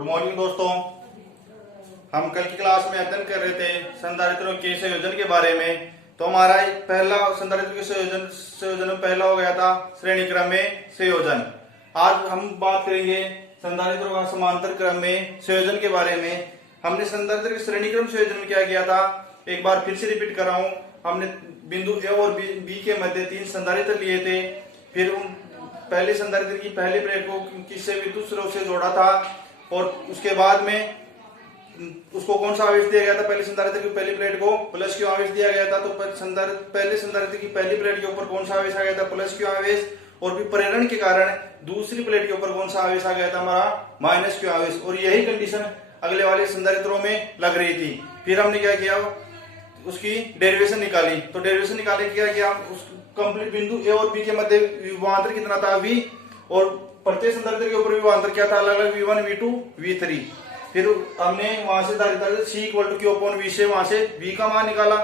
Good morning दोस्तों। हम कल की क्लास में अध्ययन कर रहे थे संधारित्रों के संयोजन के बारे में। तो हमारा पहला संधारित्र के संयोजन में पहला हो गया था श्रेणी क्रम में संयोजन। आज हम बात करेंगे संधारित्रों का समांतर क्रम में संयोजन के बारे में। हमने संधारित्र के श्रेणी क्रम संयोजन में क्या किया था, एक बार फिर से रिपीट कर रहा हूं। हमने बिंदु ए और बी के मध्य 3 संधारित्र लिए थे। फिर उन पहले संधारित्र की पहली प्लेट को किससे विद्युत स्रोत से जोड़ा था और उसके बाद में उसको कौन सा आवेश दिया गया था, पहले संधारित्र की पहली प्लेट को प्लस क्यू आवेश दिया गया था। तो पहले संधारित्र की पहली प्लेट के ऊपर कौन सा आवेश आ गया था, प्लस क्यू आवेश। और फिर प्रेरण के कारण दूसरी प्लेट के ऊपर कौन सा आवेश आ गया था, हमारा माइनस क्यू आवेश। और यही कंडीशन अगले वाले संधारित्रों में लग रही थी। फिर हमने क्या किया, उसकी डेरिवेशन निकाली। तो डेरिवेशन निकालने के क्या किया, उस कंप्लीट बिंदु ए और बी के मध्य विभवांतर कितना था, v। और प्रत्येक संधारित्र के ऊपर विभवांतर क्या था, अलग अलग v1 v2 v3। फिर हमने वहां से धारित्र C = Q/V से वहां से v का मान निकाला।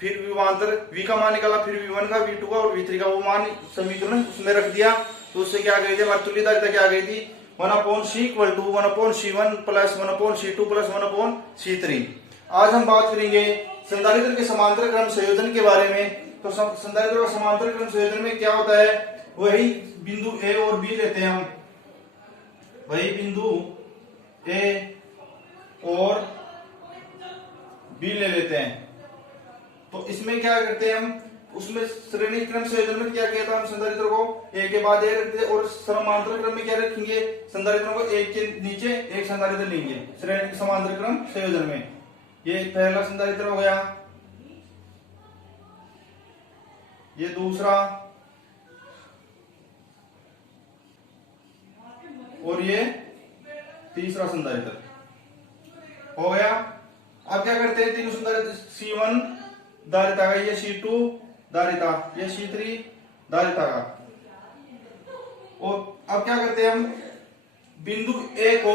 फिर विभवांतर v का मान निकाला, फिर v1 का, v2 का और v3 का वो मान समीकरण उसमें रख दिया। तो उससे क्या आ गई थी, हमारी तुल्य धारिता क्या आ गई थी, 1/C = 1/C1 + 1/C2 + 1/C3। आज हम बात करेंगे संधारित्र के समांतर क्रम संयोजन के बारे में। तो संधारित्र का समांतर क्रम संयोजन में क्या होता है, वही बिंदु ए और बी लेते हैं हम, वही बिंदु ए और बी ले लेते हैं। तो इसमें क्या करते हैं हम, उसमें श्रेणी क्रम संयोजन में क्या किया था, हम संधारित्र को एक के बाद एक रखते हैं और समांतर क्रम में क्या रखेंगे, संधारित्रों को एक के नीचे एक संधारित्र लेंगे श्रेणी समांतर क्रम संयोजन में। ये पहला संधारित्र हो गया, ये दूसरा और ये तीसरा संधारित्र हो गया। अब क्या करते हैं, तीनों संधारित्र C1 धारिता का, ये C2 धारिता, ये C3 धारिता का। और अब क्या करते हैं, हम बिंदु A को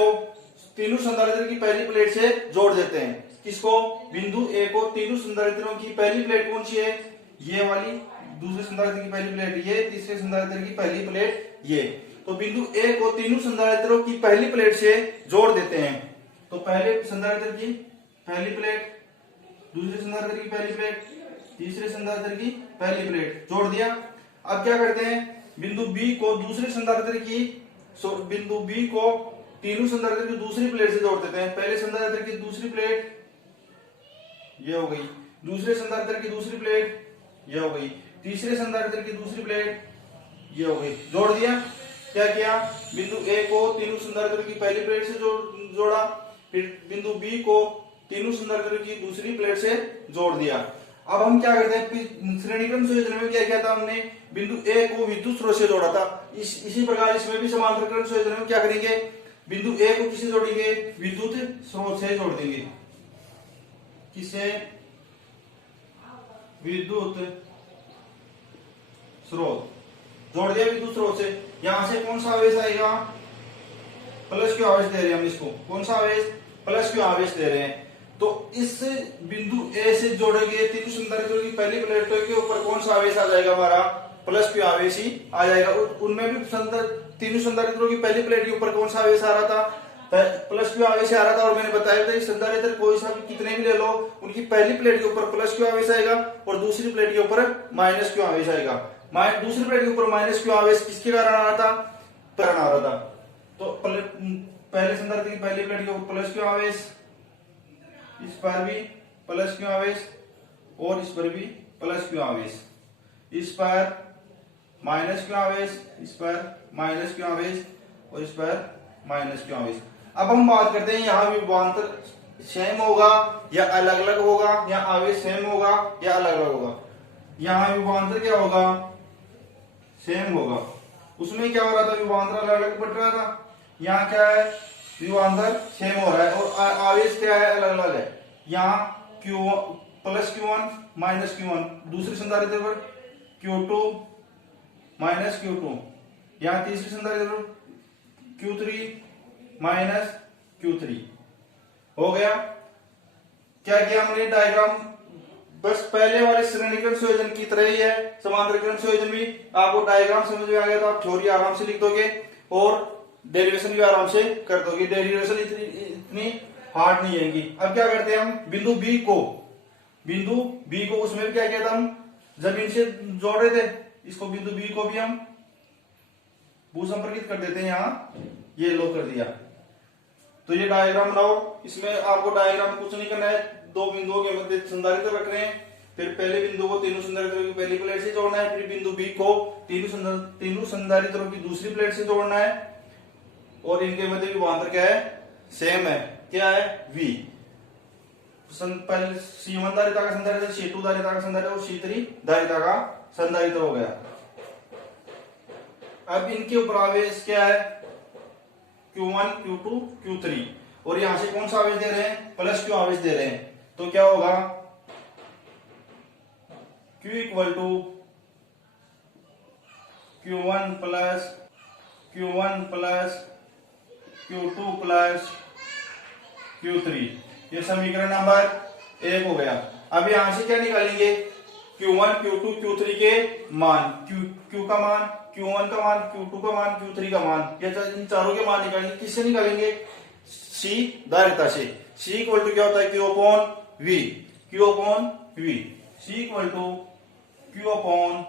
तीनों संधारित्र की पहली प्लेट से जोड़ देते हैं। किसको, बिंदु A को तीनों संधारित्रों की पहली प्लेट कौन सी है, ये वाली, दूसरे संधारित्र की पहली प्लेट ये, तीसरे संधारित्र की पहली प्लेट ये। तो बिंदु A को तीनों संधारित्रों की पहली प्लेट से जोड़ देते हैं। तो पहले संधारित्र की पहली प्लेट, दूसरे संधारित्र की पहली प्लेट, तीसरे संधारित्र की पहली प्लेट जोड़ दिया। अब क्या करते हैं, बिंदु B को दूसरे संधारित्र की, बिंदु B को तीनों संधारित्र की दूसरी प्लेट से जोड़ देते हैं। पहले संधारित्र की दूसरी प्लेट ये हो गई, दूसरे संधारित्र की दूसरी प्लेट ये हो गई, तीसरे संधारित्र की दूसरी प्लेट ये हो गई, जोड़ दिया। क्या किया, बिंदु A को तीनों संधारित्र की पहली प्लेट से जोड़ा, फिर बिंदु B को तीनों संधारित्र की दूसरी प्लेट से जोड़ दिया। अब हम क्या करते हैं, श्रेणी क्रम संयोजन में क्या किया था, हमने बिंदु A को विद्युत स्रोत से जोड़ा था। इसी प्रकार इसमें भी समांतर क्रम संयोजन में क्या करेंगे, बिंदु A को किससे जोड़ेंगे, विद्युत स्रोत से जोड़ देंगे। किससे, विद्युत स्रोत जोड़ दिया, विद्युत स्रोत से। यहां से कौन सा आवेश आएगा, प्लस क्यू आवेश दे रहे हैं हम इसको, कौन सा आवेश, प्लस क्यू आवेश दे रहे हैं। तो इस बिंदु A से जोड़ेंगे तीनों संधारित्रों की पहली प्लेट के ऊपर कौन सा आवेश आ जाएगा, हमारा प्लस क्यू आवेश ही आ जाएगा। उनमें भी तीनों संधारित्रों की पहली प्लेट के ऊपर कौन सा आवेश आ रहा था, प्लस क्यू आवेश आ रहा था। और मैंने बताया था इस संधारित्र कोई सा भी कितने भी ले लो, उनकी पहली प्लेट के ऊपर प्लस क्यू आवेश आएगा और दूसरी प्लेट के ऊपर माइनस क्यू आवेश आएगा। दूसरी प्लेट के ऊपर माइनस क्यू आवेश किसके कारण आ रहा था, कारण आ रहा था। तो पहले संधारित्र की पहली प्लेट के ऊपर प्लस क्यू आवेश, इस पर भी प्लस क्यू आवेश और इस पर भी प्लस क्यू आवेश, इस पर माइनस क्यू आवेश, इस पर माइनस क्यू आवेश और इस पर माइनस क्यू आवेश। अब हम बात करते हैं, यहाँ विभवांतर सेम होगा या अलग अलग होगा, या आवेश सेम होगा या अलग अलग होगा। यहाँ विभवांतर क्या होगा, सेम होगा। उसमें क्या हो रहा था, विभवांतर अलग अलग बट रहा था। यहाँ क्या है, विभवांतर सेम हो रहा है और आवेश क्या है, अलग अलग है। यहाँ प्लस Q1 माइनस Q1, दूसरे संधारित्र पर Q2 माइनस Q2, यहाँ तीसरे संधारित्र पर Q3 माइनस Q3 हो गया। क्या किया हमने, डायग्राम बस पहले वाले श्रेणी क्रम संयोजन की तरह ही है। समांतर क्रम संयोजन भी आपको डायग्राम समझ में आ गया तो आप थ्योरी आराम से लिख दोगे। और डेरिवेशन भी आराम से कर दोगे, डेरिवेशन इतनी हार्ड नहीं आएगी। अब क्या करते हैं हम, बिंदु बी को उसमें भी क्या किया था हम, जमीन से जोड़ रहे थे, इसको बिंदु बी को भी हम भूसंपर्कित कर देते हैं, यहां ये लो कर दिया। तो ये डायग्राम बनाओ, इसमें आपको डायग्राम कुछ नहीं करना है, दो बिंदुओं के मध्य संधारित्र रख रहे हैं, फिर पहले बिंदु को तीनों संधारित्रों की पहली प्लेट से जोड़ना है, फिर बिंदु बी को तीनों संधारित्रों की दूसरी प्लेट से जोड़ना है, और इनके मध्य विभवांतर क्या है, सेम है, क्या है, V। पहले C1 धारिता का संधारित्र, C2 धारिता का संधारित्र और C3 धारिता का संधारित्र हो गया। अब इनके ऊपर आवेश क्या है, Q1 Q2 Q3, और यहां से कौन सा आवेश दे रहे हैं, प्लस Q आवेश दे रहे हैं। तो क्या होगा, Q equal to Q1 plus Q2 plus Q3, ये समीकरण नंबर 1 हो गया। अब यहां से क्या निकालेंगे, Q1 Q2 Q3 के मान, Q का मान, Q1 का मान, Q2 का मान, Q3 का मान, ये इन चारों के मान निकालेंगे। किससे निकालेंगे, C धारिता से। C इक्वल टू क्या होता है, Q upon V, C equal to Q upon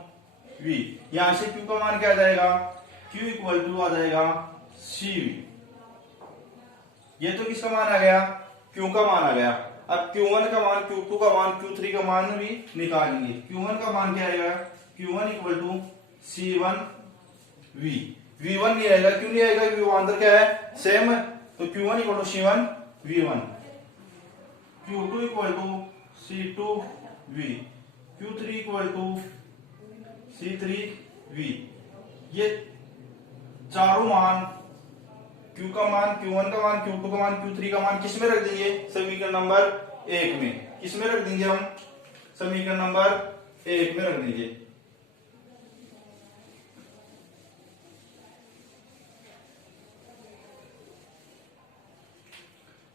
V। यहां से Q का मान क्या आ जाएगा, Q इक्वल टू आ जाएगा CV। ये तो किसका मान आ गया, Q का मान आ गया। अब Q1 का मान, Q2 का मान, Q3 का मान भी निकालेंगे। Q1 का मान क्या आएगा, Q1 equal to C1V। V1 नहीं आएगा, क्यों नहीं आएगा, विभवांतर क्या है, सेम है, तो Q1 equal to C1V1। Q2 equal to C2V, Q3 equal to C3V। ये चारों मान, Q का मान, Q1 का मान, Q2 का मान, Q3 का मान किसमें रख देंगे, समीकरण नंबर 1 में। किसमें रख देंगे हम, समीकरण नंबर 1 में रख देंगे।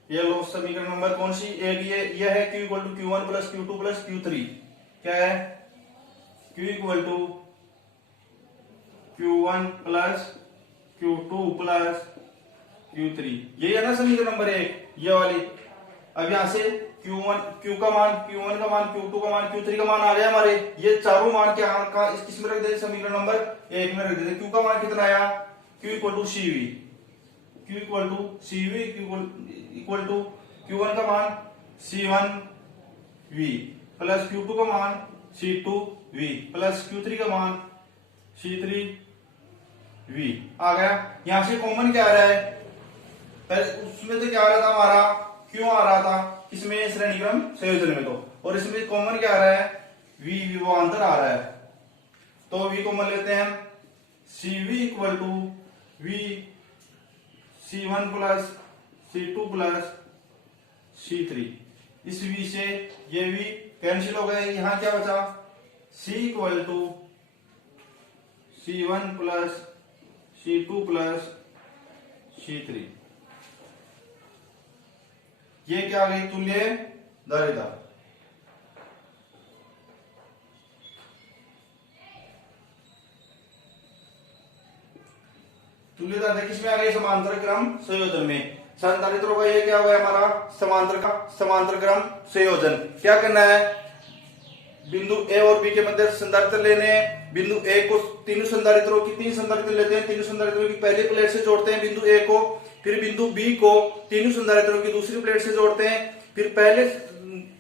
ये लो समीकरण नंबर कौन सी, एक ये है Q equal to Q1 plus Q2 plus Q3, क्या है, Q equal to Q1 plus Q2 plus Q3, ये है ना समीकरण नंबर 1, ये वाली। अब यहां से Q का मान, Q1 का मान, Q2 का मान, Q3 का मान आ गया हमारे। ये चारों मान क्या किसमें रख देते, समीकरण नंबर 1 में रख देते। Q का मान कितना आया, Q equal to CV, equal to Q1 का मान C1V प्लस Q2 का मान C2V प्लस Q3 का मान C3V आ गया। यहां से कॉमन क्या आ रहा है, उसमें तो क्या आ रहा था हमारा, क्यों आ रहा था, इसमें श्रेणी क्रम संयोजन में तो, और इसमें कॉमन क्या आ रहा है, V विभवांतर आ रहा है। तो V कॉमन लेते हैं हम, CV equal to V C1 plus C2 plus C3। इस V से ये V कैंसिल हो गए, यहां क्या बचा, C equal to C1 plus C2 plus C3। ये क्या आ गई, तुल्य धारिता। तुल्य धारिता किसमें आ गई, समांतर क्रम संयोजन में। संधारित्रों का ये क्या हुआ हमारा, समांतर क्रम संयोजन। क्या करना है, बिंदु ए और बी के मध्य संधारित्र लेने हैं। बिंदु ए को तीन संधारित्र लेते हैं, तीनों संधारित्रों की पहली प्लेट से जोड़ते हैं बिंदु ए को, फिर बिंदु बी को तीनों संधारित्रों की दूसरी प्लेट से जोड़ते हैं, फिर पहले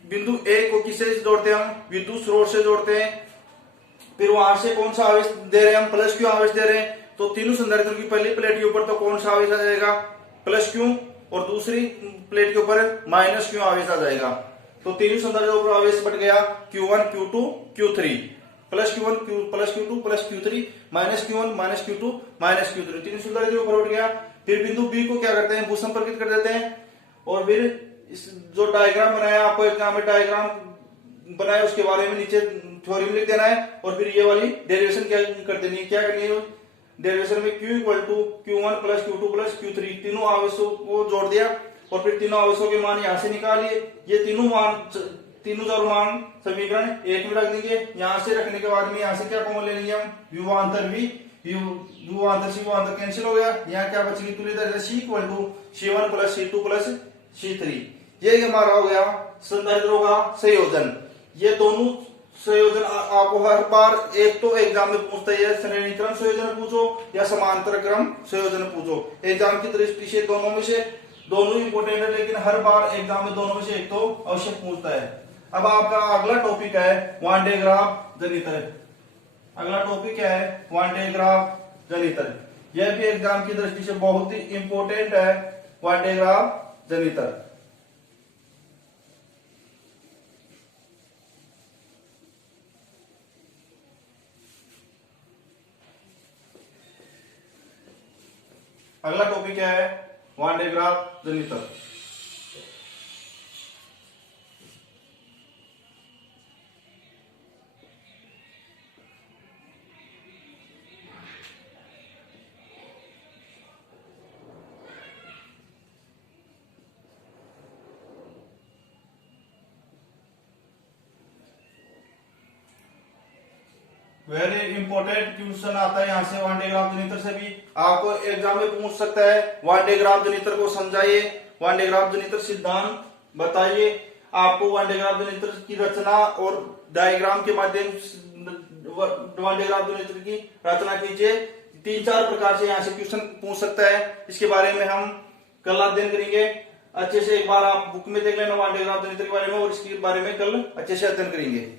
बिंदु ए को किससे जोड़ते हैं हम, विद्युत स्रोत से जोड़ते हैं, फिर वहां से कौन सा आवेश दे रहे हैं हम, प्लस क्यू आवेश दे रहे हैं। तो तीनों संधारित्रों की पहली प्लेट के ऊपर तो कौन सा आवेश आ जाएगा, प्लस क्यू, और दूसरी प्लेट के ऊपर माइनस क्यू आवेश आ जाएगा। तो तीनों संधारित्रों पर आवेश बढ़ गया Q1 Q2 Q3, plus Q1 plus Q2 plus Q3 minus Q1 minus Q2 minus Q3, तीनों संधारित्रों पर बढ़ गया। फिर बिंदु बी को क्या करते हैं, भूसंपर्कित कर देते हैं, और फिर इस जो डायग्राम बनाया आपको एग्जाम में, डायग्राम बनाया उसके बारे में नीचे थ्योरी में लिख देना है, और फिर ये वाली डेरिवेशन क्या कर देनी है, क्या करनी है डेरिवेशन में, Q equal to Q1 plus Q2 plus Q3, तीनों आवेशों को जोड़ दिया, और फिर तीनों आवेशों के मान यहां से निकाल लिए। ये तीनों चारों मान समीकरण 1 में रख देंगे। यहां से रखने के बाद में यहां से क्या कॉमन ले लेंगे हम, विभवांतर V, u1 कैंसिल हो गया। यहाँ क्या बचेगी तुल्यता c equal to c1 plus c2 plus c3। ये हमारा हो गया संधारित्रों का संयोजन। ये दोनों संयोजन आपको हर बार एक तो एग्जाम में पूछता है, श्रेणी क्रम संयोजन पूछो या समांतर क्रम संयोजन पूछो। एग्जाम की दृष्टि से दोनों में से दोनों इंपोर्टेंट है, लेकिन हर बार एग्जाम में दोनों में से एक तो अवश्य पूछता है। अब आपका अगला टॉपिक है वान डे ग्राफ जनित्र। अगला टॉपिक क्या है? वान डे ग्राफ जनित्र। यह भी एग्जाम की दृष्टि से बहुत ही इंपोर्टेंट है, वान डे ग्राफ जनित्र। अगला टॉपिक क्या है? वान डे ग्राफ जनित्र। वेरी इंपॉर्टेंट क्वेश्चन आता है यहाँ से वान डे ग्राफ जनित्र से भी आपको एग्जाम में पूछ सकता है। वान डे ग्राफ जनित्र को समझाइए, वान डे ग्राफ जनित्र सिद्धांत बताइए। आपको वान डे ग्राफ जनित्र की रचना और डायग्राम के माध्यम से वान डे ग्राफ जनित्र की रचना कीजिए। 3-4 प्रकार से यहाँ से क्वेश्चन पूछ सकता है। इसके बारे में हम कल अध्ययन करेंगे। अच्छे से एक बार आप बुक में देख लेना वान डे ग्राफ जनित्र के बारे में, और इसके बारे में कल अच्छे से अध्ययन करेंगे।